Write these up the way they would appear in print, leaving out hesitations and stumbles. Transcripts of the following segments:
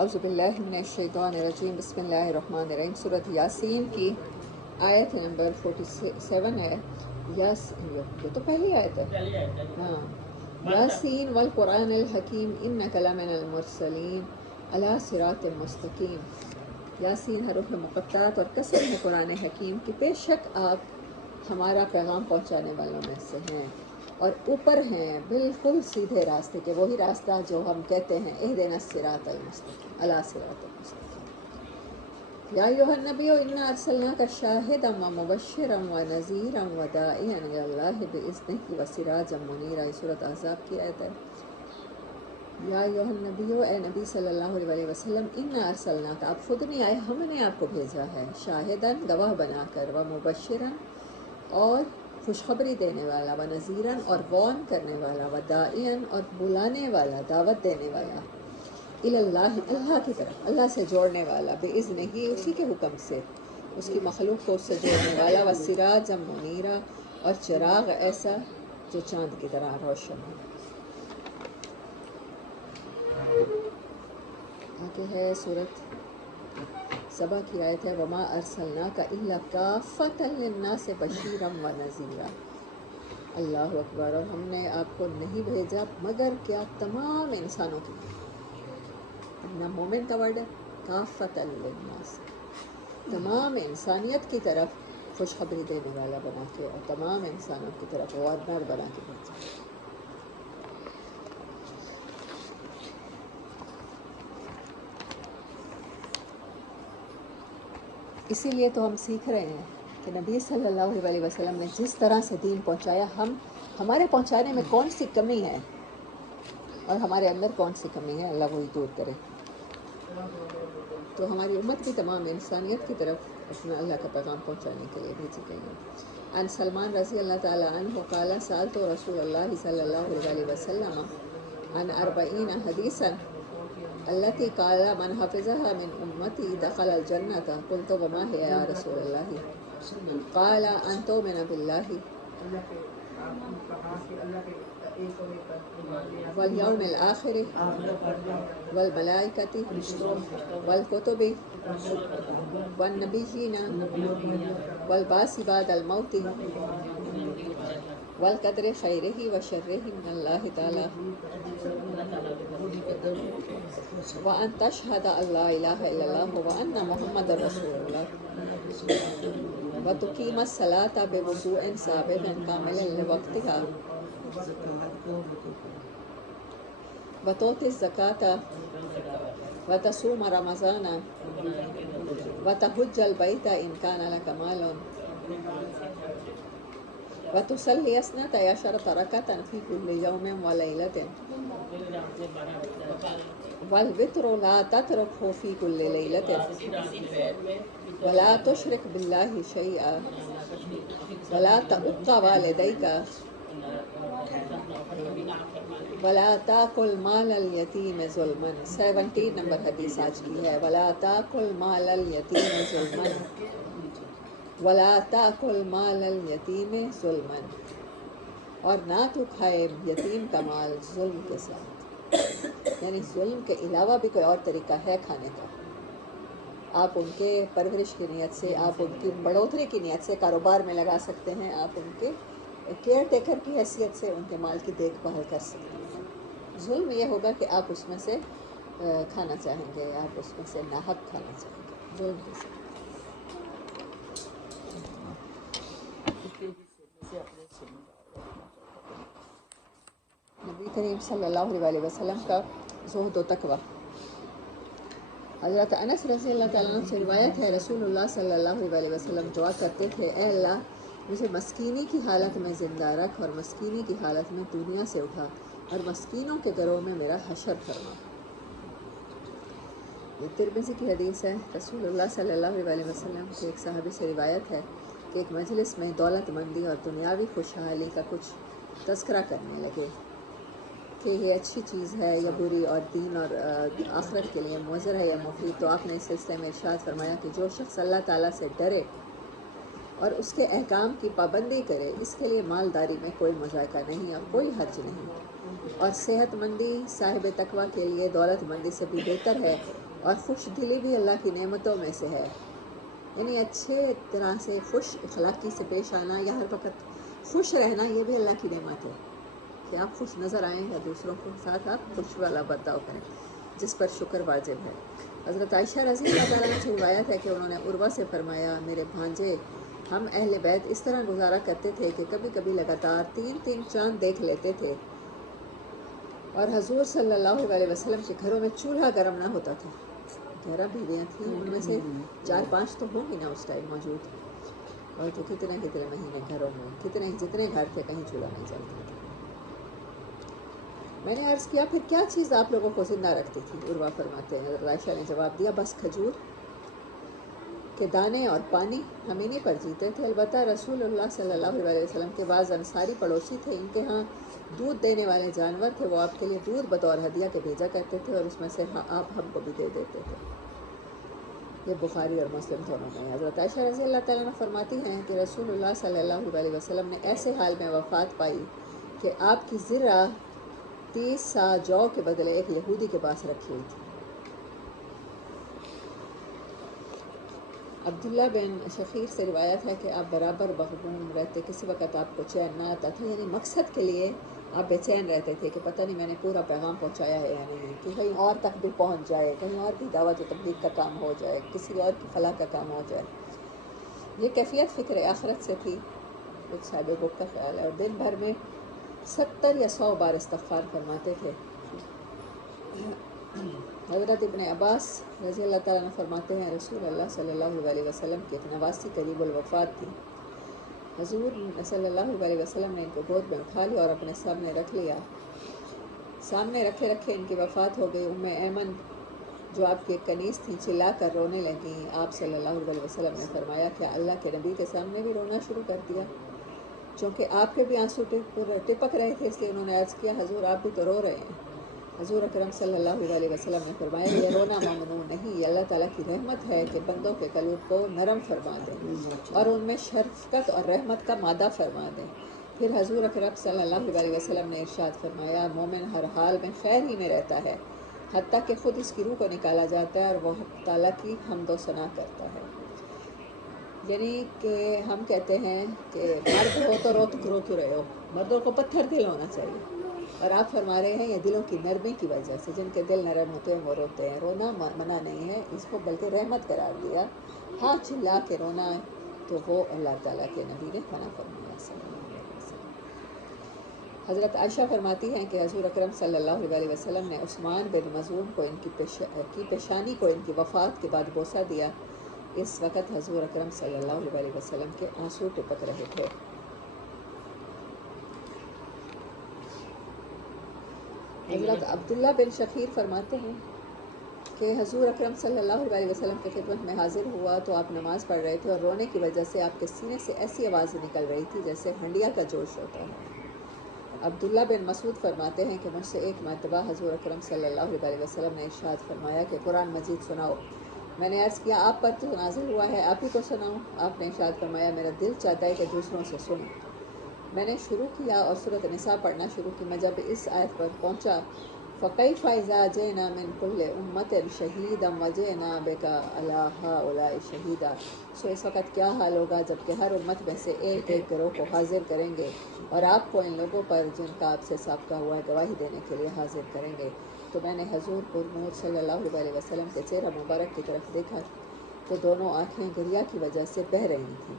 اعوذ باللہ من الشیطان الرجیم، بسم اللہ الرحمن الرحیم۔ سورۃ یاسین کی آیت نمبر 47 ہے۔ یہ تو پہلی آیت ہے۔ ہاں، یاسین والقرآن الحکیم انک لمن المرسلین علی صراط مستقیم۔ یاسین حروف مقطعات اور قسم ہے قرآن حکیم کی، بے شک آپ ہمارا پیغام پہنچانے والوں میں سے ہیں اور اوپر ہیں بالکل سیدھے راستے کے، وہی راستہ جو ہم کہتے ہیں اہدنا الصراط المستقیم، الی صراط المستقیم۔ یا ایھا النبی انا ارسلناک شاہدا ومبشرا ونذیرا وداعیا الی اللہ باذنہ وسراجا منیرا۔ یہ سورۃ احزاب کی آیت ہے۔ یا ایھا النبی، اے نبی صلی اللہ علیہ وسلم، انا ارسلناک، آپ خود نہیں آئے، ہم نے آپ کو بھیجا ہے، شاہداً گواہ بنا کر، ومبشرا اور خوشخبری دینے والا، ونذیرا اور وارن کرنے والا، وداعیا اور بلانے والا، دعوت دینے والا، الی اللہ اللہ کی طرف، اللہ سے جوڑنے والا، باذنہ اسی کے حکم سے، اس کی مخلوق کو اس سے جوڑنے والا، وسراجا منیرا اور چراغ ایسا جو چاند کی طرح روشن ہو۔ آگے ہے سورۃ سبا کی آیت ہے، وما ارسلناک الا کافۃ للناس بشیرا ونذیرا۔ اللہ اکبر، اور ہم نے آپ کو نہیں بھیجا مگر کیا تمام انسانوں کی، نہ مومن کا ورڈ ہے، کافۃ للناس، تمام انسانیت کی طرف خوشخبری دینے والا بنا کے اور تمام انسانوں کی طرف وارنر بنا کے بھیجا۔ اسی لیے تو ہم سیکھ رہے ہیں کہ نبی صلی اللہ علیہ وسلم نے جس طرح سے دین پہنچایا، ہمارے پہنچانے میں کون سی کمی ہے اور ہمارے اندر کون سی کمی ہے، اللہ وہی دور کرے۔ تو ہماری امت کی تمام انسانیت کی طرف اپنا اللہ کا پیغام پہنچانے کے لیے بھیجی گئی ہے۔ ان سلمان رضی اللہ تعالیٰ عنہ قال سألت رسول اللہ صلی اللہ علیہ وسلم عن 40 حدیثا التي قال من حفظها من امتی دخل الجنة قلت وما هي یا رسول اللہ؟ قال ان تؤمن باللہ والیوم الآخر والملائکۃ والکتب والنبیین والبعث بعد الموت والقدر خیرہ وشرہ من اللہ تعالی وان تشہد ان لا الہ الا اللہ وان محمد رسول اللہ وتقیم الصلاۃ بوضوء ثابت کاملا لوقتها وتؤتی الزکاۃ وتصوم رمضان وتحج البیت ان کان لک مال وتصلی 12 رکعۃ فی کل یوم ولیلۃ والوتر لا تترکہ فی کل لیلۃ ولا تشرک باللہ شیئا ولا تعق والدیک ولا تاکل مال الیتیم ظلما۔ 17 نمبر حدیث آج کی ہے، ولا تاکل مال الیتیم ظلما، ولا تاکل مال الیتیم ظلما، اور نہ تو کھائے یتیم کا مال ظلم کے ساتھ، یعنی ظلم کے علاوہ بھی کوئی اور طریقہ ہے کھانے کا۔ آپ ان کے پرورش کی نیت سے، آپ ان کی بڑھوتری کی نیت سے کاروبار میں لگا سکتے ہیں، آپ ان کے کیئر ٹیکر کی حیثیت سے ان کے مال کی دیکھ بھال کر سکتے ہیں۔ ظلم یہ ہوگا کہ آپ اس میں سے کھانا چاہیں گے، آپ اس میں سے ناحق کھانا چاہیں گے، ظلم کے ساتھ۔ نبی کریم صلی اللہ علیہ وسلم کا زہد و تقوی۔ حضرت انس رضی اللہ تعالیٰ عنہ سے روایت ہے، رسول اللہ صلی اللہ علیہ وسلم دعا کرتے تھے، اے اللہ مجھے مسکینی کی حالت میں زندہ رکھ اور مسکینی کی حالت میں دنیا سے اٹھا اور مسکینوں کے گھروں میں میرا حشر فرما۔ یہ ترمذی کی حدیث ہے۔ رسول اللہ صلی اللہ علیہ وسلم کے ایک صحابی سے روایت ہے کہ ایک مجلس میں دولت مندی اور دنیاوی خوشحالی کا کچھ تذکرہ کرنے لگے کہ یہ اچھی چیز ہے یا بری اور دین اور آخرت کے لیے مضر ہے یا مفید، تو آپ نے اس سلسلے میں ارشاد فرمایا کہ جو شخص اللہ تعالیٰ سے ڈرے اور اس کے احکام کی پابندی کرے، اس کے لیے مالداری میں کوئی مذائقہ نہیں اور کوئی حرج نہیں۔ اور صحت مندی صاحب تقویٰ کے لیے دولت مندی سے بھی بہتر ہے، اور خوش دلی بھی اللہ کی نعمتوں میں سے ہے۔ یعنی اچھے طرح سے خوش اخلاقی سے پیش آنا یا ہر وقت خوش رہنا، یہ بھی اللہ کی نعمت ہے کہ آپ خوش نظر آئیں یا دوسروں کے ساتھ آپ خوش والا برتاؤ کریں، جس پر شکر واجب ہے۔ حضرت عائشہ رضی اللہ تعالیٰ عنہ سے روایت ہے کہ انہوں نے عروہ سے فرمایا، میرے بھانجے ہم اہل بیت اس طرح گزارا کرتے تھے کہ کبھی کبھی لگاتار 3 چاند دیکھ لیتے تھے، اور حضور صلی اللہ علیہ وسلم کے گھروں میں چولہا گرم نہ ہوتا تھا۔ 11 بیویاں تھیں، ان میں سے 4-5 تو ہوں گی نا اس ٹائم موجود، اور تو کتنے مہینے گھروں میں جتنے گھر تھے کہیں چولہا نہیں جلتا تھا۔ میں نے عرض کیا، پھر کیا چیز آپ لوگوں کو زندہ رکھتی تھی؟ عروہ فرماتے ہیں، حضرت عائشہ نے جواب دیا، بس کھجور کے دانے اور پانی، ہم انہی پر جیتے تھے۔ البتہ رسول اللہ صلی اللہ علیہ وسلم کے بعض انصاری پڑوسی تھے، ان کے ہاں دودھ دینے والے جانور تھے، وہ آپ کے لیے دودھ بطور ہدیہ کے بھیجا کرتے تھے، اور اس میں سے آپ ہم کو بھی دے دیتے تھے۔ یہ بخاری اور مسلم دونوں میں ہے۔ حضرت عائشہ رضی اللہ تعالیٰ عنہ فرماتی ہیں کہ رسول اللہ صلی اللہ علیہ وسلم نے ایسے حال میں وفات پائی کہ آپ کی زرہ 30 سا جو کے بدلے ایک یہودی کے پاس رکھی ہوئی تھی۔ عبداللہ بن شخیر سے روایت ہے کہ آپ برابر مغموم رہتے، کسی وقت آپ کو چین نہ آتا تھا، یعنی مقصد کے لیے آپ بے چین رہتے تھے کہ پتہ نہیں میں نے پورا پیغام پہنچایا ہے یا نہیں، کہ کہیں اور تک بھی پہنچ جائے، کہیں اور بھی دعوت و تبلیغ کا کام ہو جائے، کسی اور کی فلاح کا کام ہو جائے۔ یہ کیفیت فکر آخرت سے تھی، کچھ صاحب بک کا خیال ہے، اور دن بھر میں 70 یا 100 بار استغفار فرماتے تھے۔ حضرت ابن عباس رضی اللہ تعالیٰ عنہ فرماتے ہیں، رسول اللہ صلی اللہ علیہ وسلم کی ایک نواسی قریب الوفات تھی۔ حضور صلی اللہ علیہ وسلم نے ان کو گود میں اٹھا لیا اور اپنے سامنے رکھ لیا۔ سامنے رکھے ان کی وفات ہو گئی۔ ام ایمن جو آپ کی ایک کنیز تھیں چلا کر رونے لگیں۔ آپ صلی اللہ علیہ وسلم نے فرمایا، کیا اللہ کے نبی کے سامنے بھی رونا شروع کر دیا؟ چونکہ آپ کے بھی آنسو ٹپک رہے تھے، اس لیے انہوں نے عرض کیا، حضور آپ بھی تو رو رہے ہیں۔ حضور اکرم صلی اللہ علیہ وسلم نے فرمایا، یہ رونا ممنوع نہیں، یہ اللہ تعالیٰ کی رحمت ہے کہ بندوں کے قلوب کو نرم فرما دیں اور ان میں شفقت اور رحمت کا مادہ فرما دیں۔ پھر حضور اکرم صلی اللہ علیہ وسلم نے ارشاد فرمایا، مومن ہر حال میں خیر ہی میں رہتا ہے، حتیٰ کہ خود اس کی روح کو نکالا جاتا ہے اور وہ تعالیٰ کی حمد و ثنا کرتا ہے۔ یعنی کہ ہم کہتے ہیں کہ مرد ہو تو رو کیوں رہے ہو، مردوں کو پتھر دل ہونا چاہیے، اور آپ فرما رہے ہیں یہ دلوں کی نرمی کی وجہ سے، جن کے دل نرم ہوتے ہیں وہ روتے ہیں۔ رونا منع نہیں ہے، اس کو بلکہ رحمت قرار دیا۔ ہاں چلا کے رونا ہے تو وہ اللہ تعالیٰ کے نبی نے منع فرمایا صلی اللہ علیہ وسلم۔ حضرت عائشہ فرماتی ہیں کہ حضور اکرم صلی اللہ علیہ وسلم نے عثمان بن مظعون کو ان کی پیشانی کو ان کی وفات کے بعد بوسہ دیا۔ اس وقت حضور اکرم صلی اللہ علیہ وسلم کے آنسو ٹپک رہے تھے۔ حضرت عبداللہ بن شخیر فرماتے ہیں کہ حضور اکرم صلی اللہ علیہ وسلم کی خدمت میں حاضر ہوا تو آپ نماز پڑھ رہے تھے، اور رونے کی وجہ سے آپ کے سینے سے ایسی آوازیں نکل رہی تھی جیسے ہنڈیا کا جوش ہوتا ہے۔ عبداللہ بن مسعود فرماتے ہیں کہ مجھ سے ایک مرتبہ حضور اکرم صلی اللہ علیہ وسلم نے ارشاد فرمایا کہ قرآن مجید سناؤ۔ میں نے عرض کیا، آپ پر تو نازل ہوا ہے، آپ ہی تو سناؤ۔ آپ نے ارشاد فرمایا، میرا دل چاہتا ہے کہ دوسروں سے سنوں۔ میں نے شروع کیا اور سورۃ نساء پڑھنا شروع کی۔ میں جب اس آیت پر پہنچا، فَكَيْفَ إِذَا جِئْنَا مِن كُلِّ أُمَّةٍ شَهِيدًا وَجِئْنَا بِكَ عَلَىٰ هَٰؤُلَاءِ شَهِيدًا۔ سو اس وقت کیا حال ہوگا جب کہ ہر امت میں سے ایک ایک گروہ کو حاضر کریں گے، اور آپ کو ان لوگوں پر جن کا آپ سے سابقہ ہوا ہے گواہی دینے کے لیے حاضر کریں گے۔ تو میں نے حضور پر نور صلی اللہ علیہ وسلم کے چہرہ مبارک کی طرف دیکھا تو دونوں آنکھیں گریہ کی وجہ سے بہہ رہی تھیں۔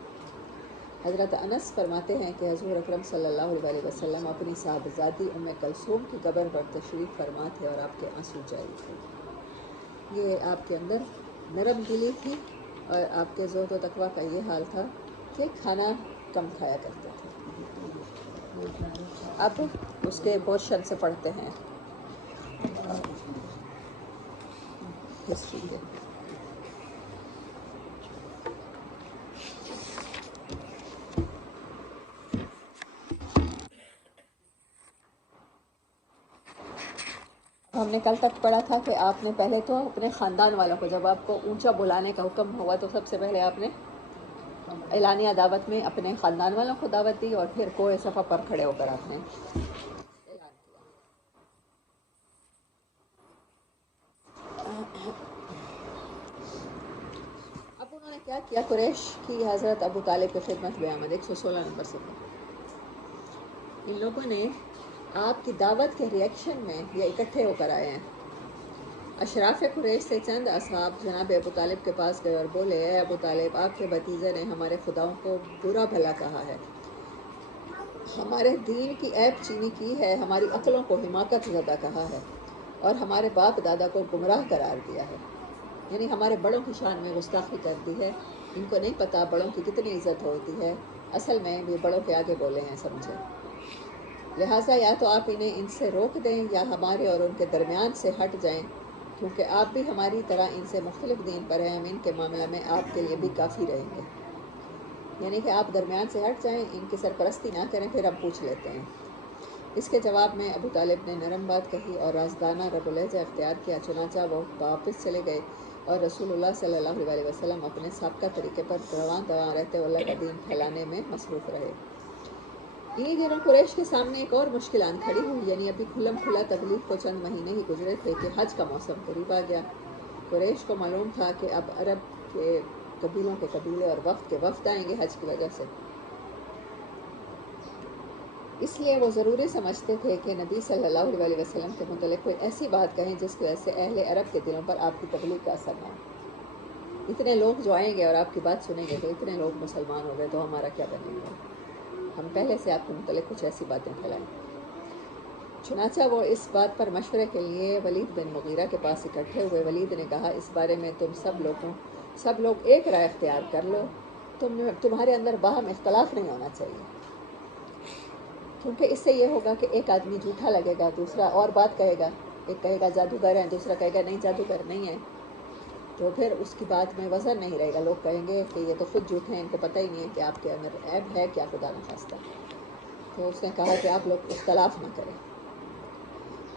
حضرت انس فرماتے ہیں کہ حضور اکرم صلی اللہ علیہ وسلم اپنی صاحبزادی ام کلثوم کی قبر پر تشریف فرما تھے اور آپ کے آنسو جاری تھے۔ یہ آپ کے اندر نرم دلی تھی، اور آپ کے زہد و تقویٰ کا یہ حال تھا کہ کھانا کم کھایا کرتے تھے۔ اب اس کے پورشن سے پڑھتے ہیں ہسٹری کے۔ ہم نے کل تک پڑھا تھا کہ آپ نے پہلے تو اپنے خاندان والوں کو، جب آپ کو اونچا بلانے کا حکم ہوا تو سب سے پہلے آپ نے اعلانیہ دعوت میں اپنے خاندان والوں کو دعوت دی، اور پھر کوہ صفا پر کھڑے ہو کر آپ نے اعلان کیا۔ کیا کیا قریش کی حضرت ابو طالب کی خدمت میں آمد. 116 نمبر سے ان لوگوں نے آپ کی دعوت کے ریئیکشن میں یہ اکٹھے ہو کر آئے ہیں. اشراف قریش سے چند اصحاب جناب ابو طالب کے پاس گئے اور بولے اے ابو طالب آپ کے بھتیجے نے ہمارے خداؤں کو برا بھلا کہا ہے, ہمارے دین کی عیب چینی کی ہے, ہماری عقلوں کو حماقت زدہ کہا ہے اور ہمارے باپ دادا کو گمراہ قرار دیا ہے. یعنی ہمارے بڑوں کی شان میں گستاخی کر دی ہے. ان کو نہیں پتہ بڑوں کی کتنی عزت ہوتی ہے, اصل میں یہ بڑوں کے آگے بولے ہیں سمجھے. لہٰذا یا تو آپ انہیں ان سے روک دیں یا ہمارے اور ان کے درمیان سے ہٹ جائیں, کیونکہ آپ بھی ہماری طرح ان سے مختلف دین پر ہیں, ہم ان کے معاملہ میں آپ کے لیے بھی کافی رہیں گے. یعنی کہ آپ درمیان سے ہٹ جائیں, ان کی سرپرستی نہ کریں, پھر ہم پوچھ لیتے ہیں. اس کے جواب میں ابو طالب نے نرم بات کہی اور رازدانہ رب العزہ اختیار کیا. چنانچہ وہ واپس چلے گئے اور رسول اللہ صلی اللہ علیہ وسلم اپنے سابقہ طریقے پر رواں رہتے ہوئے اللہ کا دین پھیلانے میں مصروف رہے. انہی دنوں قریش کے سامنے ایک اور مشکل آن کھڑی ہوئی. یعنی ابھی کھلم کھلا تبلیغ کو چند مہینے ہی گزرے تھے کہ حج کا موسم قریب آ گیا. قریش کو معلوم تھا کہ اب عرب کے قبیلوں کے قبیلے اور وفد کے وفد آئیں گے حج کی وجہ سے. اس لیے وہ ضروری سمجھتے تھے کہ نبی صلی اللہ علیہ وسلم کے متعلق کوئی ایسی بات کہیں جس کی وجہ سے اہل عرب کے دلوں پر آپ کی تبلیغ کا اثر نہ ہو. اتنے لوگ جو آئیں گے اور آپ کی بات سنیں گے تو اتنے لوگ مسلمان ہو گئے تو ہمارا کیا بنے گا, ہم پہلے سے آپ کے متعلق کچھ ایسی باتیں پھیلائیں. چنانچہ وہ اس بات پر مشورے کے لیے ولید بن مغیرہ کے پاس اکٹھے ہوئے. ولید نے کہا اس بارے میں تم سب لوگ ایک رائے اختیار کر لو, تمہارے اندر باہم اختلاف نہیں ہونا چاہیے, کیونکہ اس سے یہ ہوگا کہ ایک آدمی جھوٹا لگے گا, دوسرا اور بات کہے گا, ایک کہے گا جادوگر ہے, دوسرا کہے گا نہیں جادوگر نہیں ہے, تو پھر اس کی بات میں وزن نہیں رہے گا. لوگ کہیں گے کہ یہ تو خود جھوٹے ہیں, ان کو پتہ ہی نہیں ہے کہ آپ کے اندر عیب ہے کیا خدا نخواستہ. تو اس نے کہا کہ آپ لوگ اختلاف نہ کریں.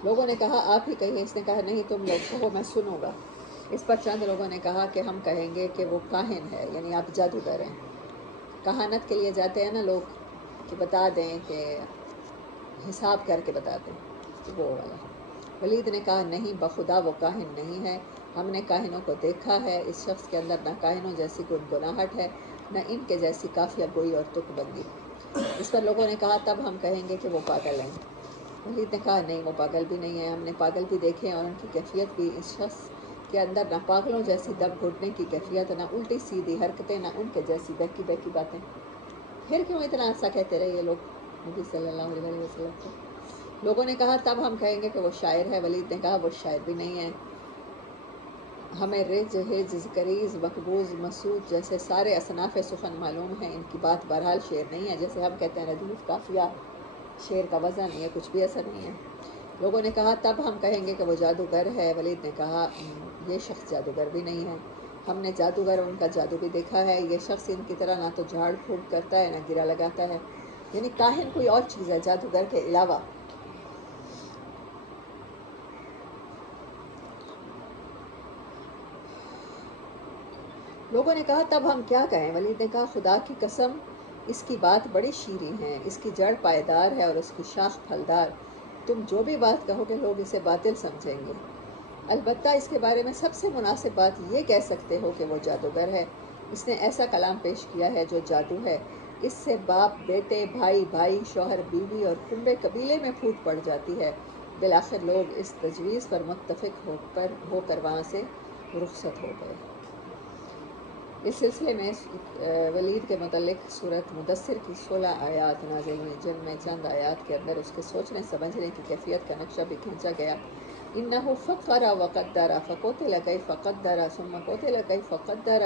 لوگوں نے کہا آپ ہی کہیے. اس نے کہا نہیں تم لوگ کہو میں سنوں گا. اس پر چند لوگوں نے کہا کہ ہم کہیں گے کہ وہ کاہن ہے, یعنی آپ جادوگر ہیں. کہانت کے لیے جاتے ہیں نا لوگ کہ بتا دیں کہ حساب کر کے بتا دیں, وہ والا. ولید نے کہا نہیں بخدا وہ کاہن نہیں ہے, ہم نے کاہنوں کو دیکھا ہے. اس شخص کے اندر نہ کاہنوں جیسی گنگناہٹ ہے نہ ان کے جیسی قافیہ گوئی اور تک بندی. اس پر لوگوں نے کہا تب ہم کہیں گے کہ وہ پاگل ہیں. ولید نے کہا نہیں وہ پاگل بھی نہیں ہے, ہم نے پاگل بھی دیکھے اور ان کی کیفیت بھی. اس شخص کے اندر نہ پاگلوں جیسی دب گھٹنے کی کیفیت, نہ الٹی سیدھی حرکتیں, نہ ان کے جیسی بہکی باتیں. پھر کیوں اتنا عرصہ کہتے رہے یہ لوگ نبی صلی اللہ علیہ وسلم کو. لوگوں نے کہا تب ہم کہیں گے کہ وہ شاعر ہے. ولید نے کہا وہ شاعر بھی نہیں ہے, ہمیں رج ہج کریز مقبوض مسعود جیسے سارے اصناف سخن معلوم ہیں. ان کی بات بہرحال شعر نہیں ہے, جیسے ہم کہتے ہیں ردیف قافیہ شعر کا وزن, یہ کچھ بھی اثر نہیں ہے. لوگوں نے کہا تب ہم کہیں گے کہ وہ جادوگر ہے. ولید نے کہا یہ شخص جادوگر بھی نہیں ہے, ہم نے جادوگر اور ان کا جادو بھی دیکھا ہے. یہ شخص ان کی طرح نہ تو جھاڑ پھونک کرتا ہے نہ گرا لگاتا ہے. یعنی کاہن کوئی اور چیز ہے جادوگر کے علاوہ. لوگوں نے کہا تب ہم کیا کہیں. ولید نے کہا خدا کی قسم اس کی بات بڑی شیریں ہے, اس کی جڑ پائیدار ہے اور اس کی شاخ پھلدار. تم جو بھی بات کہو گے لوگ اسے باطل سمجھیں گے. البتہ اس کے بارے میں سب سے مناسب بات یہ کہہ سکتے ہو کہ وہ جادوگر ہے. اس نے ایسا کلام پیش کیا ہے جو جادو ہے. اس سے باپ بیٹے, بھائی بھائی, شوہر بیوی اور کنبے قبیلے میں پھوٹ پڑ جاتی ہے. بالآخر لوگ اس تجویز پر متفق ہو کر وہاں سے رخصت ہو گئے. اس سلسلے میں ولید کے متعلق سورۃ مدثر کی 16 آیات نازل ہوئیں, جن میں چند آیات کے اندر اس کے سوچنے سمجھنے کی کیفیت کا نقشہ بھی کھینچا گیا. انہ فکر وقدر فقتل کیف قدر ثم قتل کیف قدر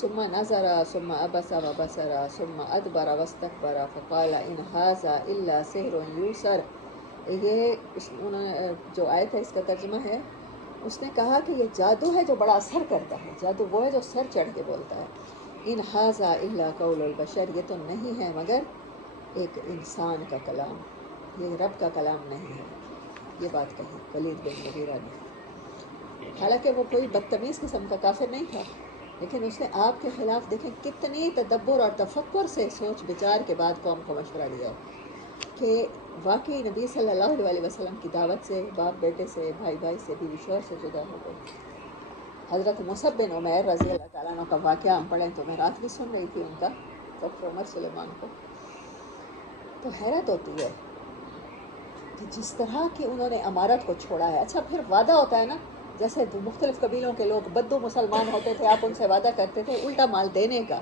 ثم نظر ثم عبس وبصر ثم ادبر واستکبر فقال ان ھذا الا سحر یؤثر. یہ جو آیت ہے اس کا ترجمہ ہے, اس نے کہا کہ یہ جادو ہے جو بڑا اثر کرتا ہے. جادو وہ ہے جو سر چڑھ کے بولتا ہے. ان ھذا الا قول البشر, یہ تو نہیں ہے مگر ایک انسان کا کلام, یہ رب کا کلام نہیں ہے. یہ بات کہی ولید بن مغیرہ نے. حالانکہ وہ کوئی بدتمیز قسم کا کافر نہیں تھا, لیکن اس نے آپ کے خلاف دیکھیں کتنی تدبر اور تفکر سے سوچ بچار کے بعد قوم کو مشورہ دیا کہ واقعی نبی صلی اللہ علیہ وسلم کی دعوت سے باپ بیٹے سے, بھائی بھائی سے, بیوی شوہر سے جدا ہو گئے. حضرت مصعب بن عمیر رضی اللہ تعالیٰ عنہ کا واقعہ ہم پڑھیں تو میں رات بھی سن رہی تھی ان کا ڈاکٹر عمر سلیمان کو، تو حیرت ہوتی ہے کہ جس طرح کی انہوں نے امارت کو چھوڑا ہے. اچھا پھر وعدہ ہوتا ہے نا، جیسے مختلف قبیلوں کے لوگ بدو مسلمان ہوتے تھے، آپ ان سے وعدہ کرتے تھے الٹا مال دینے کا،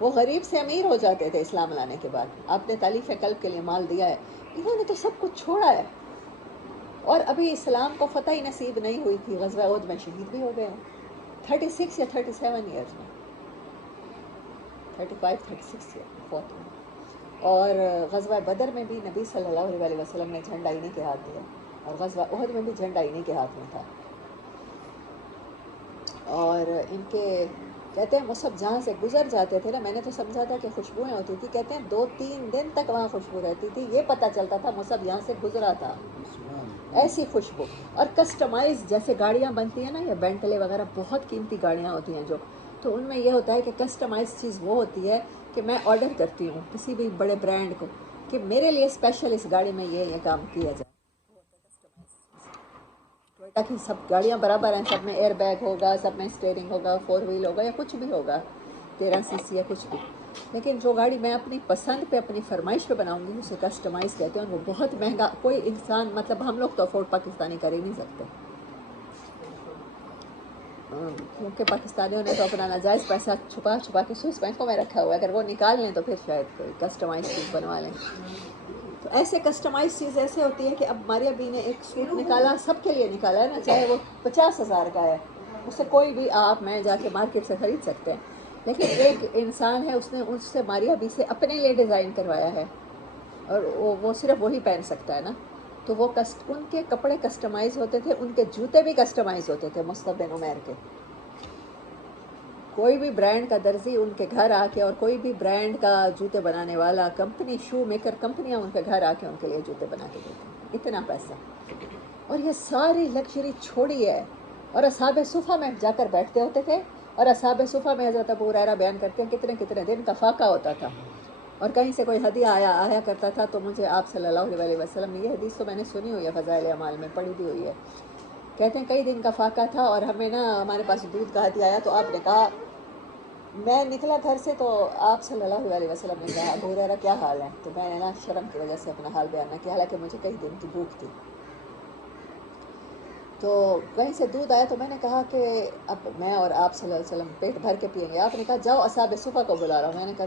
وہ غریب سے امیر ہو جاتے تھے اسلام لانے کے بعد. آپ نے تالیف قلب کے لیے مال دیا ہے، انہوں نے تو سب کچھ چھوڑا ہے، اور ابھی اسلام کو فتح ہی نصیب نہیں ہوئی تھی. غزوہ احد میں شہید بھی ہو گئے ہیں 36 یا 37 ایئرز میں، 35-36 ایئر فوت ہوئے. اور غزوہ بدر میں بھی نبی صلی اللہ علیہ وسلم نے جھنڈا انہیں کے ہاتھ دیا، اور غزوہ احد میں بھی جھنڈا انہیں کے ہاتھ میں تھا. اور ان کے کہتے ہیں مصعب جہاں سے گزر جاتے تھے نا، میں نے تو سمجھا تھا کہ خوشبوئیں ہوتی تھی، کہتے ہیں 2-3 دن تک وہاں خوشبو رہتی تھی، یہ پتہ چلتا تھا مصعب یہاں سے گزرا تھا، ایسی خوشبو. اور کسٹمائز جیسے گاڑیاں بنتی ہیں نا، یا بینٹلے وغیرہ بہت قیمتی گاڑیاں ہوتی ہیں جو، تو ان میں یہ ہوتا ہے کہ کسٹمائز چیز وہ ہوتی ہے کہ میں آرڈر کرتی ہوں کسی بھی بڑے برانڈ کو کہ میرے لیے اسپیشل اس گاڑی میں یہ کام کیا جائے. ٹوئٹا کی سب گاڑیاں برابر ہیں، سب میں ایئر بیگ ہوگا، سب میں اسٹیئرنگ ہوگا، 4 وہیل ہوگا یا کچھ بھی ہوگا، 13 سی سی یا کچھ بھی. لیکن جو گاڑی میں اپنی پسند پہ اپنی فرمائش پہ بناؤں گی اسے کسٹمائز کہتے ہیں. وہ بہت مہنگا، کوئی انسان مطلب ہم لوگ تو افورڈ پاکستانی کر ہی نہیں سکتے، کیونکہ پاکستانیوں نے تو اپنا ناجائز پیسہ چھپا چھپا کے سوئس بینکوں میں رکھا ہوا ہے، اگر وہ نکال لیں تو پھر شاید کوئی کسٹمائز چیز بنوا لیں. تو ایسے کسٹمائز چیز ایسے ہوتی ہے کہ اب ماریا بی نے ایک سوٹ نکالا، سب کے لیے نکالا ہے نا، چاہے وہ 50,000 کا ہے، اسے کوئی بھی آپ میں جا کے مارکیٹ سے خرید سکتے ہیں، لیکن ایک انسان ہے اس نے اس سے ماریا بی سے اپنے لیے ڈیزائن کروایا ہے، اور وہ صرف وہی پہن سکتا ہے نا. تو وہ ان کے کپڑے کسٹمائز ہوتے تھے، ان کے جوتے بھی کسٹمائز ہوتے تھے مصعب بن عمیر کے. کوئی بھی برانڈ کا درزی ان کے گھر آ کے، اور کوئی بھی برانڈ کا جوتے بنانے والا کمپنی، شو میکر کمپنیاں ان کے گھر آ کے ان کے لیے جوتے بنا کے دیتی، اتنا پیسہ. اور یہ ساری لگژری چھوڑی ہے، اور اصحاب صفہ میں جا کر بیٹھتے ہوتے تھے، اور اصحاب صفہ میں حضرت ابو ہریرہ بیان کرتے ہیں کتنے کتنے دن کا فاقہ ہوتا تھا، اور کہیں سے کوئی ہدیہ آیا کرتا تھا تو مجھے آپ صلی اللہ علیہ وسلم نے، یہ حدیث تو میں نے سنی ہوئی ہے، فضائل اعمال میں پڑھی بھی ہوئی ہے، کہتے ہیں کئی دن کا فاقہ تھا، اور ہمیں نا ہمارے پاس دودھ کا ہدیہ آیا، تو آپ نے کہا، میں نکلا گھر سے تو آپ صلی اللہ علیہ وسلم نے کہا ابو ہریرہ کیا حال ہے، تو میں نے نا شرم کی وجہ سے اپنا حال بیان نہ کیا، حالانکہ مجھے کئی دن کی بھوک تھی. تو کہیں سے دودھ آیا تو میں نے کہا کہ اب میں اور آپ صلی اللہ علیہ وسلم پیٹ بھر کے پئیں گے. آپ نے کہا جاؤ اصحاب صفہ کو بلا رہا ہوں. میں نے کہا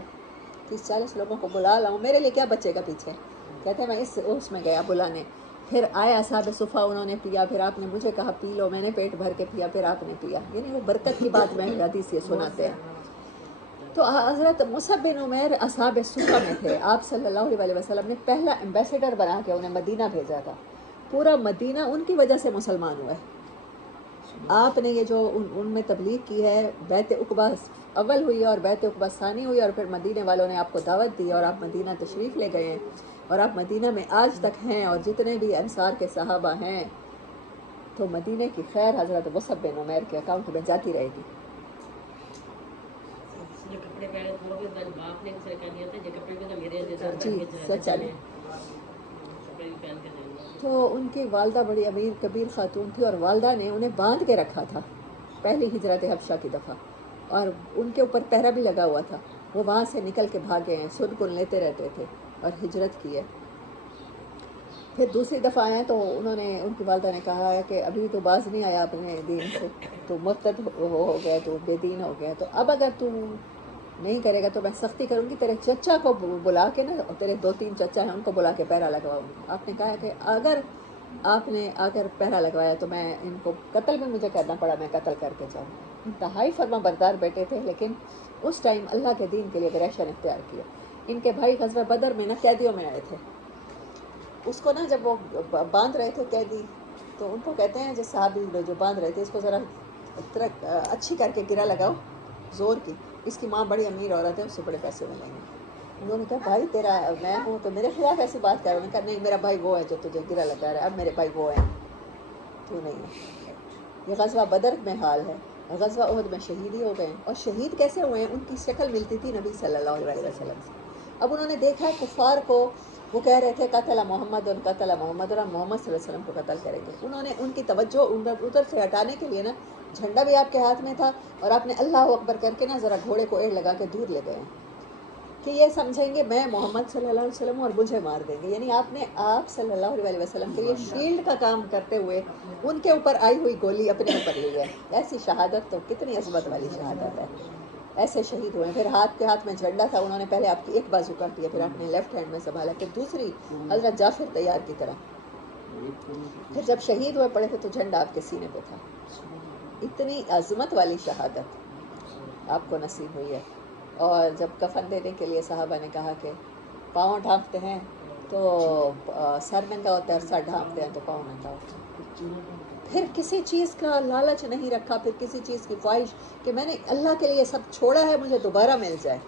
30-40 لوگوں کو بلا لاؤں، میرے لیے کیا بچے گا پیچھے. کہتے ہیں میں اس میں گیا بلانے، پھر آئے اصحاب صفہ، انہوں نے پیا، پھر آپ نے مجھے کہا پی لو، میں نے پیٹ بھر کے پیا، پھر آپ نے پیا. یعنی وہ برکت کی بات میں حدیث یہ سناتے ہیں. تو حضرت مصعب بن عمیر اصحاب صفہ میں تھے. آپ صلی اللہ علیہ وسلم نے پہلا ایمبیسیڈر بنا کے انہیں مدینہ بھیجا تھا. پورا مدینہ ان کی وجہ سے مسلمان ہوا ہے. آپ نے یہ جو ان میں تبلیغ کی ہے، بیعت عقبہ اول ہوئی اور بیعت عقبہ ثانی ہوئی، اور پھر مدینہ والوں نے آپ کو دعوت دی اور آپ مدینہ تشریف لے گئے ہیں، اور آپ مدینہ میں آج تک ہیں، اور جتنے بھی انصار کے صحابہ ہیں، تو مدینہ کی خیر حضرت مصعب بن عمیر کے اکاؤنٹ میں جاتی رہے گی. جی سچا نہیں. تو ان کی والدہ بڑی امیر کبیر خاتون تھی، اور والدہ نے انہیں باندھ کے رکھا تھا پہلی ہجرت حبشہ کی دفعہ، اور ان کے اوپر پہرا بھی لگا ہوا تھا. وہ وہاں سے نکل کے بھاگے ہیں، سن کن لیتے رہتے تھے اور ہجرت کی ہے. پھر دوسری دفعہ آئے تو انہوں نے، ان کی والدہ نے کہا ہے کہ ابھی تو باز نہیں آیا اپنے دین سے، تو مرتد ہو گیا، تو بے دین ہو گیا، تو اب اگر تو نہیں کرے گا تو میں سختی کروں گی، تیرے چچا کو بلا کے نا، تیرے 2-3 چچا ہیں ان کو بلا کے پہرا لگواؤں گی. آپ نے کہا کہ اگر پہرا لگوایا تو میں ان کو قتل بھی مجھے کرنا پڑا، میں قتل کر کے جاؤں. انتہائی فرما بردار بیٹے تھے، لیکن اس ٹائم اللہ کے دین کے لیے اگریشن اختیار کیا. ان کے بھائی غزوہ بدر میں نا قیدیوں میں آئے تھے. اس کو نا جب وہ باندھ رہے تھے قیدی، تو ان کو کہتے ہیں جو صحابی جو باندھ رہے تھے، اس کو ذرا اچھی کر کے گرا لگاؤ زور کی، اس کی ماں بڑی امیر عورت ہے، اس سے بڑے پیسے ملیں گے. انہوں نے کہا بھائی تیرا میں ہوں تو میرے خلاف ایسی بات کر. انہوں نے کہا نہیں، میرا بھائی وہ ہے جو تجھے گرا لگا رہا ہے، اب میرے بھائی وہ ہیں، تو نہیں ہے. یہ غزوہ بدر میں حال ہے. غزوہ احد میں شہید ہی ہو گئے. اور شہید کیسے ہوئے ہیں؟ ان کی شکل ملتی تھی نبی صلی اللہ علیہ وسلم سے. اب انہوں نے دیکھا کفار کو، وہ کہہ رہے تھے قتل محمد اور قتل محمد، اور محمد صلی اللہ علیہ وسلم کو قتل کریں گے. انہوں نے ان کی توجہ ادھر سے ہٹانے کے لیے نا جھنڈا بھی آپ کے ہاتھ میں تھا اور آپ نے اللہ اکبر کر کے نا ذرا گھوڑے کو ایڑ لگا کے دور لے گئے کہ یہ سمجھیں گے میں محمد صلی اللہ علیہ وسلم اور مجھے مار دیں گے. یعنی آپ صلی اللہ علیہ وسلم کے لیے شیلڈ کا کام کرتے ہوئے ان کے اوپر آئی ہوئی گولی اپنے اوپر لی ہے. ایسی شہادت تو کتنی عظمت والی شہادت ہے. ایسے شہید ہوئے. پھر ہاتھ کے ہاتھ میں جھنڈا تھا, انہوں نے پہلے آپ کی ایک بازو کاٹ دیا, پھر آپ نے لیفٹ ہینڈ میں سنبھالا, پھر دوسری حضرت جعفر تیار کی طرح. پھر جب شہید ہوئے پڑے تھے تو جھنڈا آپ کے سینے پہ تھا. اتنی عظمت والی شہادت آپ کو نصیب ہوئی ہے. اور جب کفن دینے کے لیے صحابہ نے کہا کہ پاؤں ڈھانپتے ہیں تو سر ننگا ہوتا ہے اور سر ڈھانپتے ہیں تو پاؤں ننگا ہوتا ہے. پھر کسی چیز کا لالچ نہیں رکھا, پھر کسی چیز کی خواہش کہ میں نے اللہ کے لیے سب چھوڑا ہے, مجھے دوبارہ مل جائے.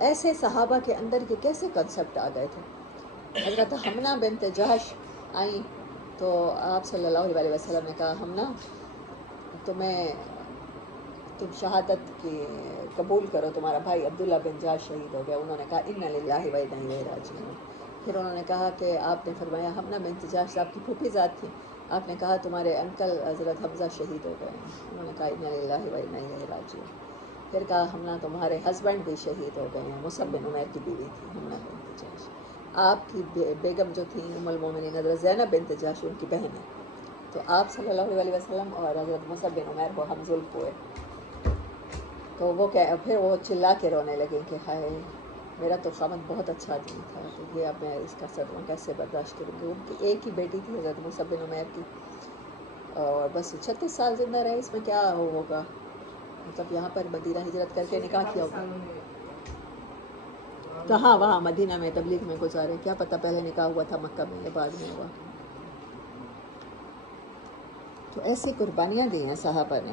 ایسے صحابہ کے اندر یہ کیسے کنسپٹ آ گئے تھے. حضرت حمنہ بنت جہش آئیں تو آپ صلی اللہ علیہ وسلم نے کہا حمنہ تم شہادت کی قبول کرو, تمہارا بھائی عبداللہ بن جہش شہید ہو گیا. انہوں نے کہا انا للہ و انا الیہ راجعون. پھر انہوں نے کہا کہ آپ نے فرمایا حمنہ بنت جہش آپ کی پھوپھی ذات تھی, آپ نے کہا تمہارے انکل حضرت حمزہ شہید ہو گئے ہیں. انہوں نے کہا انا للہ و انا الیہ راجعون. پھر کہا حمنہ تمہارے ہسبینڈ بھی شہید ہو گئے ہیں. مصعب بن عمیر کی بیوی تھی حمنہ بنت جہش. آپ کی بیگم جو تھیں ام المومنین حضرت زینب بنت جہش ان کی بہن ہے. تو آپ صلی اللہ علیہ وسلم اور حضرت مصعب بن عمیر کو ہم زلف ہوئے. تو پھر وہ چلا کے رونے لگے کہ ہائے میرا تو خامد بہت اچھا آدمی تھا, تو یہ اب میں اس کا صدمہ کیسے برداشت کروں گی. ان کی ایک ہی بیٹی تھی حضرت مصعب بن عمیر کی, اور بس 36 سال زندہ رہے. اس میں کیا ہوگا, مطلب یہاں پر مدینہ ہجرت کر کے نکاح کیا ہوگا. کہاں وہاں مدینہ میں تبلیغ میں گزارے, کیا پتہ پہلے نکاح ہوا تھا مکہ میں یا بعد میں ہوا. تو ایسی قربانیاں دی ہیں صحابہ نے.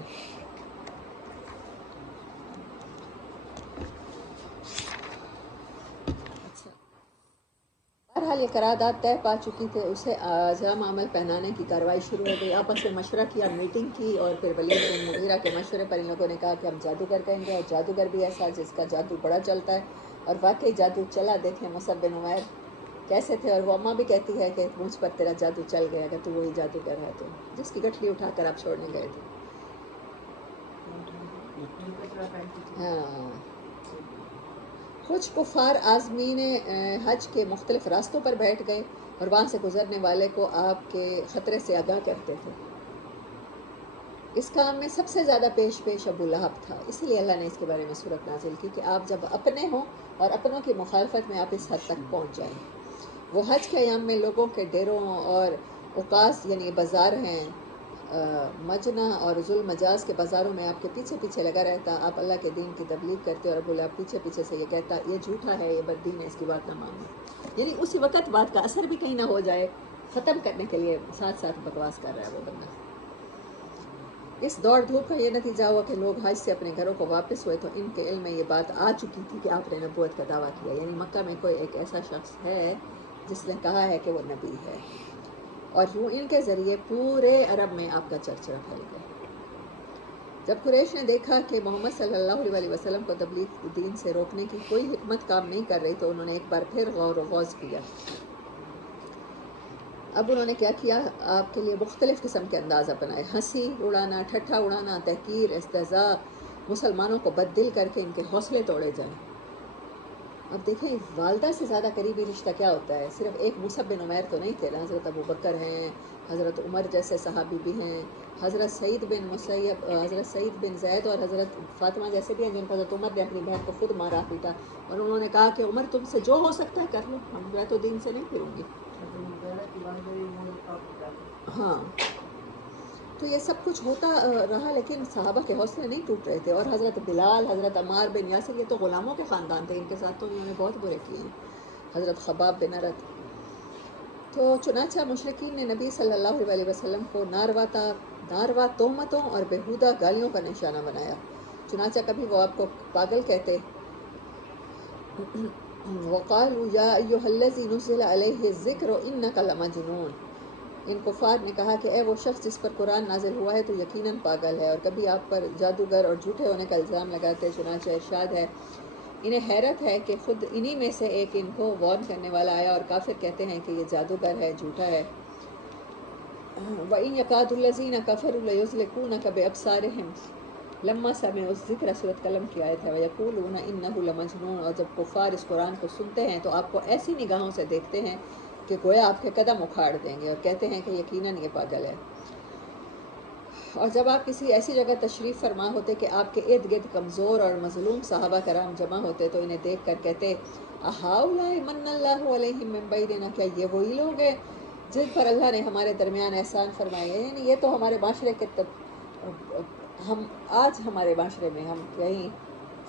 بہرحال یہ قرارداد طے پا چکی تھی, اسے جام عمل پہنانے کی کارروائی شروع ہو گئی. آپس میں مشورہ کیا, میٹنگ کی, اور پھر ولید بن مغیرہ کے مشورے پر ان لوگوں نے کہا کہ ہم جادوگر کہیں گے, اور جادوگر بھی ایسا جس کا جادو بڑا چلتا ہے. اور واقعی جادو چلا. دیکھیں مصعب بن عمیر کیسے تھے, اور وہ اماں بھی کہتی ہے کہ مجھ پر تیرا جادو چل گیا کہ تو وہی جادوگر ہے, تو جس کی گٹھلی اٹھا کر آپ چھوڑنے گئے تھے. ہاں, کچھ کفار عازمین حج کے مختلف راستوں پر بیٹھ گئے اور وہاں سے گزرنے والے کو آپ کے خطرے سے آگاہ کرتے تھے. اس کام میں سب سے زیادہ پیش ابو لہب تھا. اسی لیے اللہ نے اس کے بارے میں سورت نازل کی کہ آپ جب اپنے ہوں اور اپنوں کی مخالفت میں آپ اس حد تک پہنچ جائیں. وہ حج کے ایام میں لوگوں کے ڈیروں اور اوقاس یعنی بازار ہیں, مجنہ اور ذوالمجاز کے بازاروں میں آپ کے پیچھے پیچھے لگا رہتا. آپ اللہ کے دین کی تبلیغ کرتے اور ابو لہب پیچھے پیچھے سے یہ کہتا یہ جھوٹا ہے, یہ بد دین ہے, اس کی بات نہ مانو. یعنی اسی وقت بات کا اثر بھی کہیں نہ ہو جائے, ختم کرنے کے لیے ساتھ ساتھ بکواس کر رہا ہے وہ بندہ. اس دوڑ دھوپ کا یہ نتیجہ ہوا کہ لوگ حج سے اپنے گھروں کو واپس ہوئے تو ان کے علم میں یہ بات آ چکی تھی کہ آپ نے نبوت کا دعویٰ کیا. یعنی مکہ میں کوئی ایک ایسا شخص ہے جس نے کہا ہے کہ وہ نبی ہے, اور یوں ان کے ذریعے پورے عرب میں آپ کا چرچا پھیل گیا. جب قریش نے دیکھا کہ محمد صلی اللہ علیہ وسلم کو تبلیغ دین سے روکنے کی کوئی حکمت کام نہیں کر رہی, تو انہوں نے ایک بار پھر غور و خوض کیا. اب انہوں نے کیا کیا, آپ کے لیے مختلف قسم کے انداز اپنائے. ہنسی اڑانا, ٹھٹھا اڑانا, تحقیر, استہزاء, مسلمانوں کو بد دل کر کے ان کے حوصلے توڑے جائیں. اب دیکھیں والدہ سے زیادہ قریبی رشتہ کیا ہوتا ہے. صرف ایک مصعب بن عمیر تو نہیں تھے نا, حضرت ابو بکر ہیں, حضرت عمر جیسے صحابی بھی ہیں, حضرت سعید بن مسیب, حضرت سعید بن زید اور حضرت فاطمہ جیسے بھی ہیں جن کو حضرت عمر نے اپنی بہن کو خود مارا پیٹا, اور انہوں نے کہا کہ عمر تم سے جو ہو سکتا ہے کر لو, میں تو دین سے نہیں پھروں گی. ہاں, تو یہ سب کچھ ہوتا رہا, لیکن صحابہ کے حوصلے نہیں ٹوٹ رہے تھے. اور حضرت بلال, حضرت عمار بن یاسر, یہ تو غلاموں کے خاندان تھے, ان کے ساتھ تو انہوں نے بہت برے کیے ہیں. حضرت خباب بن ارد. تو چنانچہ مشرکین نے نبی صلی اللہ علیہ وسلم کو ناروا تہمتوں اور بیہودہ گالیوں کا نشانہ بنایا. چنانچہ کبھی وہ آپ کو پاگل کہتے, وقالوا یا ایھا الذی نزل علیہ الذکر انک لمجنون. ان کفار نے کہا کہ اے وہ شخص جس پر قرآن نازل ہوا ہے تو یقیناً پاگل ہے. اور کبھی آپ پر جادوگر اور جھوٹے ہونے کا الزام لگاتے. چنانچہ ارشاد ہے انہیں حیرت ہے کہ خود انہی میں سے ایک ان کو وارن کرنے والا آیا, اور کافر کہتے ہیں کہ یہ جادوگر ہے, جھوٹا ہے. وَإِنْ يَكَادُ الَّذِينَ كَفَرُوا لَيُزْلِقُونَكَ بِأَبْصَارِهِمْ لما سمعوا الذکر، سورۃ قلم کی آیت ہے، وَيَقُولُونَ إِنَّهُ لَمَجْنُونٌ، اور جب کفار اس قرآن کو سنتے ہیں تو آپ کو ایسی نگاہوں سے دیکھتے ہیں کہ گویا آپ کے قدم اکھاڑ دیں گے، اور کہتے ہیں کہ یقیناً یہ پاگل ہے۔ اور جب آپ کسی ایسی جگہ تشریف فرما ہوتے کہ آپ کے ارد گرد کمزور اور مظلوم صحابہ کرام جمع ہوتے تو انہیں دیکھ کر کہتے اہؤلاء من اللہ علیہم من بیننا، کیا یہ وہی لوگ ہیں جن پر اللہ نے ہمارے درمیان احسان فرمایا؟ یعنی یہ تو ہمارے معاشرے کے ہم آج ہمارے معاشرے میں ہم کہیں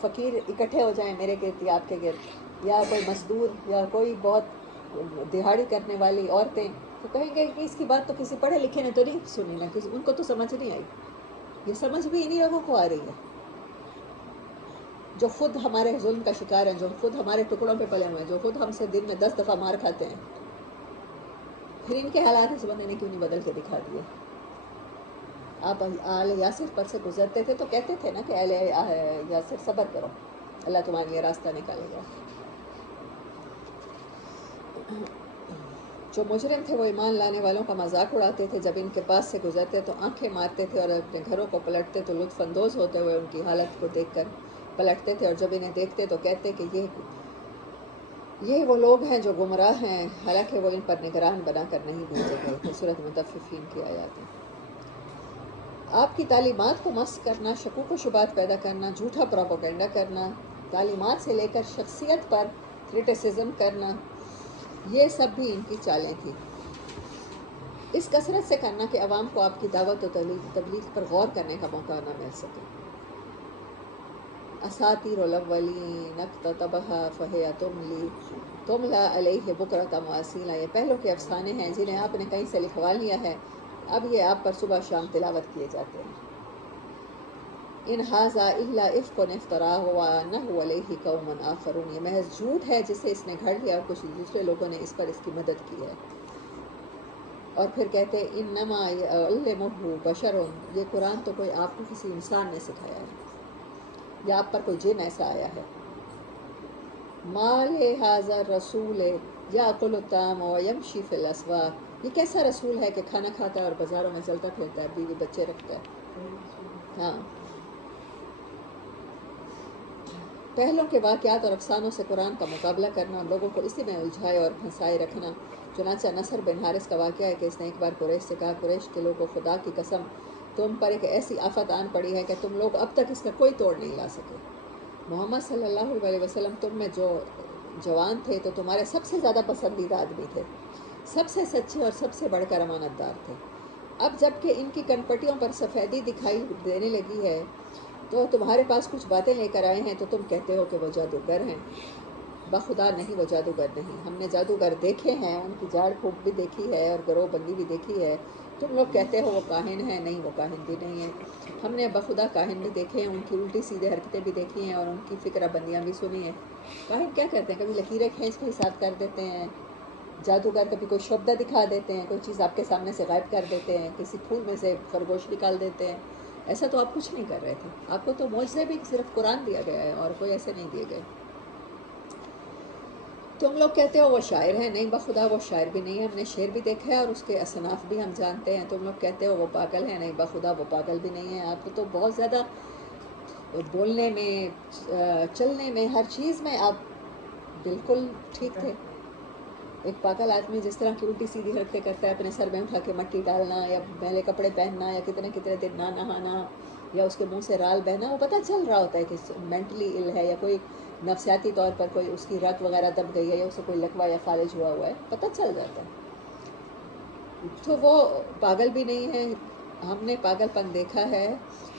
فقیر اکٹھے ہو جائیں میرے گرد یا آپ کے گرد، یا کوئی مزدور یا کوئی بہت دہاڑی کرنے والی عورتیں، تو کہیں گے کہ اس کی بات تو کسی پڑھے لکھے نے تو نہیں سنی، نہ کسی، ان کو تو سمجھ نہیں آئی۔ یہ سمجھ بھی انہی لوگوں کو آ رہی ہے جو خود ہمارے ظلم کا شکار ہیں، جو خود ہمارے ٹکڑوں پہ پلے ہوئے ہیں، جو خود ہم سے دن میں 10 دفعہ مار کھاتے ہیں۔ پھر ان کے حالات اس بندے نے کیوں نہیں بدل کے دکھا دیے؟ آپ آل یاسر پر سے گزرتے تھے تو کہتے تھے نا کہ اہل یاسر صبر کرو، اللہ تمہارے لیے راستہ نکالے گا۔ جو مجرم تھے وہ ایمان لانے والوں کا مذاق اڑاتے تھے، جب ان کے پاس سے گزرتے تو آنکھیں مارتے تھے، اور اپنے گھروں کو پلٹتے تو لطف اندوز ہوتے ہوئے ان کی حالت کو دیکھ کر پلٹتے تھے، اور جب انہیں دیکھتے تو کہتے کہ یہ وہ لوگ ہیں جو گمراہ ہیں، حالانکہ وہ ان پر نگران بنا کر نہیں بھیجے گئے تھے۔ سورۃ مطففین کی آیات ہیں۔ آپ کی تعلیمات کو مسخ کرنا، شکوک و شبہات پیدا کرنا، جھوٹا پروپیگنڈا کرنا، تعلیمات سے لے کر شخصیت پر کرٹیسزم کرنا، یہ سب بھی ان کی چالیں تھیں۔ اس کثرت سے کرنا کہ عوام کو آپ کی دعوت و تبلیغ پر غور کرنے کا موقع نہ مل سکے۔ اساطیر الاولین اکتتبھا فہی تملی علیہ بکرۃ واسیلا، یہ پہلوں کے افسانے ہیں جنہیں آپ نے کہیں سے لکھوا لیا ہے، اب یہ آپ پر صبح شام تلاوت کیے جاتے ہیں۔ ان ھذا الا افک افتراہ وانہ علیہ قوم آخرون، یہ محض جھوٹ ہے جسے اس نے گھڑ لیا اور کچھ دوسرے لوگوں نے اس پر اس کی مدد کی ہے۔ اور پھر کہتے ہیں انما علمہ بشر، یہ قرآن تو کوئی آپ کو کسی انسان نے سکھایا ہے، یا آپ پر کوئی جن ایسا آیا ہے۔ ما لہذا الرسول یاکل الطعام ویمشی فی الاسواق، یہ کیسا رسول ہے کہ کھانا کھاتا ہے اور بازاروں میں چلتا پھرتا ہے، بیوی بچے رکھتا ہے۔ ہاں، پہلوں کے واقعات اور افسانوں سے قرآن کا مقابلہ کرنا، لوگوں کو اسی میں الجھائے اور پھنسائے رکھنا۔ چنانچہ نصر بن حارث کا واقعہ ہے کہ اس نے ایک بار قریش سے کہا، قریش کے لوگوں، خدا کی قسم تم پر ایک ایسی آفت آن پڑی ہے کہ تم لوگ اب تک اس کا کوئی توڑ نہیں لا سکے۔ محمد صلی اللہ علیہ وسلم تم میں جو جوان تھے تو تمہارے سب سے زیادہ پسندیدہ آدمی تھے، سب سے سچے اور سب سے بڑھ کر امانت دار تھے۔ اب جب کہ ان کی کنپٹیوں پر سفیدی دکھائی دینے لگی ہے تو تمہارے پاس کچھ باتیں لے کر آئے ہیں تو تم کہتے ہو کہ وہ جادوگر ہیں۔ بخدا نہیں، وہ جادوگر نہیں، ہم نے جادوگر دیکھے ہیں، ان کی جھاڑ پھونک بھی دیکھی ہے اور گروہ بندی بھی دیکھی ہے۔ تم لوگ کہتے ہو وہ کاہن ہیں، نہیں وہ کاہن بھی نہیں ہیں، ہم نے بخدا کاہن بھی دیکھے ہیں، ان کی الٹی سیدھے حرکتیں بھی دیکھی ہیں اور ان کی فکرہ بندیاں بھی سنی ہیں۔ کاہن کیا کرتے ہیں؟ کبھی لکیریں کھینچ کے حساب کر دیتے ہیں، جادوگر کبھی کوئی شبدہ دکھا دیتے ہیں، کوئی چیز آپ کے سامنے سے غائب کر دیتے ہیں، کسی پھول میں سے خرگوش نکال دیتے ہیں۔ ایسا تو آپ کچھ نہیں کر رہے تھے، آپ کو تو معجزے بھی صرف قرآن دیا گیا ہے اور کوئی ایسے نہیں دیے گئے۔ تم لوگ کہتے ہو وہ شاعر ہیں، نہیں بخدا وہ شاعر بھی نہیں ہے، ہم نے شعر بھی دیکھا ہے اور اس کے اصناف بھی ہم جانتے ہیں۔ تم لوگ کہتے ہو وہ پاگل ہیں، نہیں بخدا وہ پاگل بھی نہیں ہے۔ آپ کو تو بہت زیادہ بولنے میں، چلنے میں، ہر چیز میں آپ بالکل ٹھیک تھے۔ ایک پاگل آدمی جس طرح کی الٹی سیدھی حرکتیں کرتا ہے، اپنے سر میں اٹھا کے مٹی ڈالنا یا میلے کپڑے پہننا یا کتنے کتنے دن نہ نہانا یا اس کے منہ سے رال بہنا، وہ پتہ چل رہا ہوتا ہے کہ مینٹلی ال ہے یا کوئی نفسیاتی طور پر کوئی اس کی رگ وغیرہ دب گئی ہے یا اسے کوئی لکوہ یا فالج ہوا ہوا ہے، پتہ چل جاتا ہے۔ تو وہ پاگل بھی نہیں ہے، ہم نے پاگل پن دیکھا ہے۔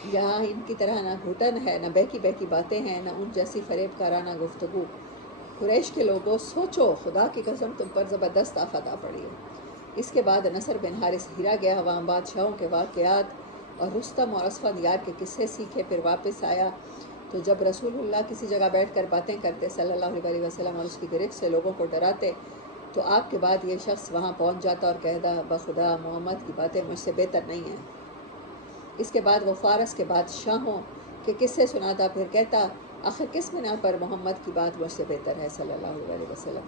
یہاں ان کی طرح نہ گھٹن ہے، نہ بہکی بہکی باتیں ہیں، نہ ان جیسی فریب کارانہ گفتگو۔ قریش کے لوگوں سوچو، خدا کی قسم تم پر زبردست آفت آ پڑی ہے۔ اس کے بعد نصر بن حارث ہرا گیا، وہاں بادشاہوں کے واقعات اور رستم اور اسفندیار کے قصے سیکھے، پھر واپس آیا تو جب رسول اللہ کسی جگہ بیٹھ کر باتیں کرتے صلی اللہ علیہ وسلم اور اس کی گرفت سے لوگوں کو ڈراتے تو آپ کے بعد یہ شخص وہاں پہنچ جاتا اور کہتا، بخدا محمد کی باتیں مجھ سے بہتر نہیں ہیں۔ اس کے بعد وہ فارس کے بادشاہوں کے قصے سناتا، پھر کہتا آخر کس بنا پر محمد کی بات مجھ سے بہتر ہے صلی اللہ علیہ وسلم۔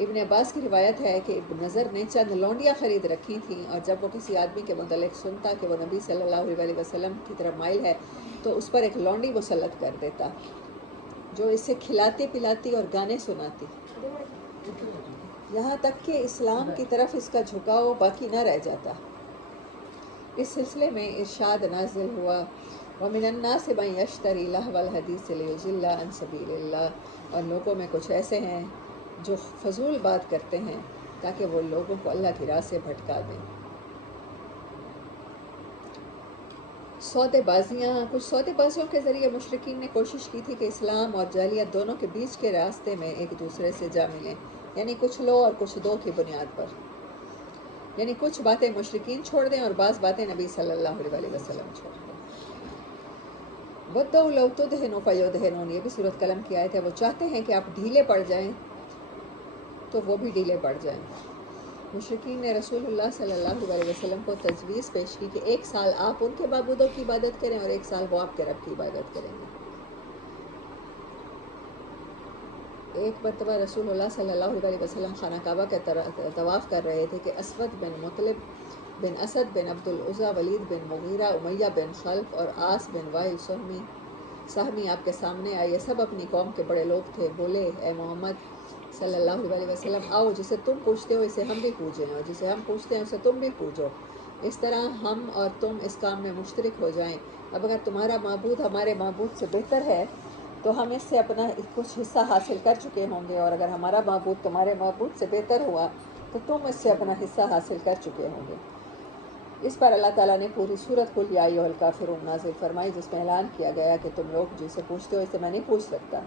ابن عباس کی روایت ہے کہ ابن نظر نے چند لونڈیاں خرید رکھی تھیں، اور جب وہ کسی آدمی کے متعلق سنتا کہ وہ نبی صلی اللہ علیہ وسلم کی طرف مائل ہے تو اس پر ایک لونڈی مسلط کر دیتا جو اسے کھلاتی پلاتی اور گانے سناتی، یہاں تک کہ اسلام کی طرف اس کا جھکاؤ باقی نہ رہ جاتا۔ اس سلسلے میں ارشاد نازل ہوا، وَمِنَ النَّاسِ مَن يَشْتَرِي لَهْوَ الْحَدِيثِ لِيُضِلَّ عَن سَبِيلِ اللَّهِ، اور لوگوں میں کچھ ایسے ہیں جو فضول بات کرتے ہیں تاکہ وہ لوگوں کو اللہ کی راہ سے بھٹکا دیں۔ سودے بازیاں، کچھ سودے بازیوں کے ذریعے مشرکین نے کوشش کی تھی کہ اسلام اور جاہلیت دونوں کے بیچ کے راستے میں ایک دوسرے سے جا ملیں، یعنی کچھ لو اور کچھ دو کی بنیاد پر، یعنی کچھ باتیں مشرکین چھوڑ دیں اور بعض باتیں نبی صلی اللہ علیہ وسلم چھوڑ دیں۔ وَدَّوْا لَوْ تُدْهِنُ فَيُدْهِنُونَ، یہ بھی سورۃ قلم کی آیت ہے، وہ چاہتے ہیں کہ آپ ڈھیلے پڑ جائیں تو وہ بھی ڈھیلے پڑ جائیں۔ مشرکین نے رسول اللہ صلی اللہ علیہ وسلم کو تجویز پیش کی کہ ایک سال آپ ان کے معبودوں کی عبادت کریں اور ایک سال وہ آپ کے رب کی عبادت کریں گے۔ ایک مرتبہ رسول اللہ صلی اللہ علیہ وسلم خانہ کعبہ کا طواف کر رہے تھے کہ اسود بن مطلب بن اسد بن عبد العزیٰ، ولید بن مغیرہ، امیہ بن خلف اور عاص بن وائل سہمی آپ کے سامنے آئے۔ یہ سب اپنی قوم کے بڑے لوگ تھے۔ بولے، اے محمد صلی اللہ علیہ وسلم، آؤ جسے تم پوچھتے ہو اسے ہم بھی پوجیں، اور جسے ہم پوچھتے ہیں اسے تم بھی پوجو، اس طرح ہم اور تم اس کام میں مشترک ہو جائیں۔ اب اگر تمہارا معبود ہمارے معبود سے بہتر ہے تو ہم اس سے اپنا کچھ حصہ حاصل کر چکے ہوں گے، اور اگر ہمارا معبود تمہارے معبود سے بہتر ہوا تو تم اس سے اپنا حصہ حاصل کر چکے ہوں گے۔ اس پر اللہ تعالیٰ نے پوری سورۃ قل یا ایھا الکافرون نازل فرمائی، جس میں اعلان کیا گیا کہ تم لوگ جسے پوچھتے ہو اسے میں نہیں پوچھ سکتا۔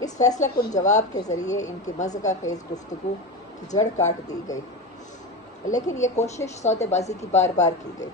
اس فیصلہ کن جواب کے ذریعے ان کی مذاق خیز گفتگو کی جڑ کاٹ دی گئی، لیکن یہ کوشش سودے بازی کی بار بار کی گئی۔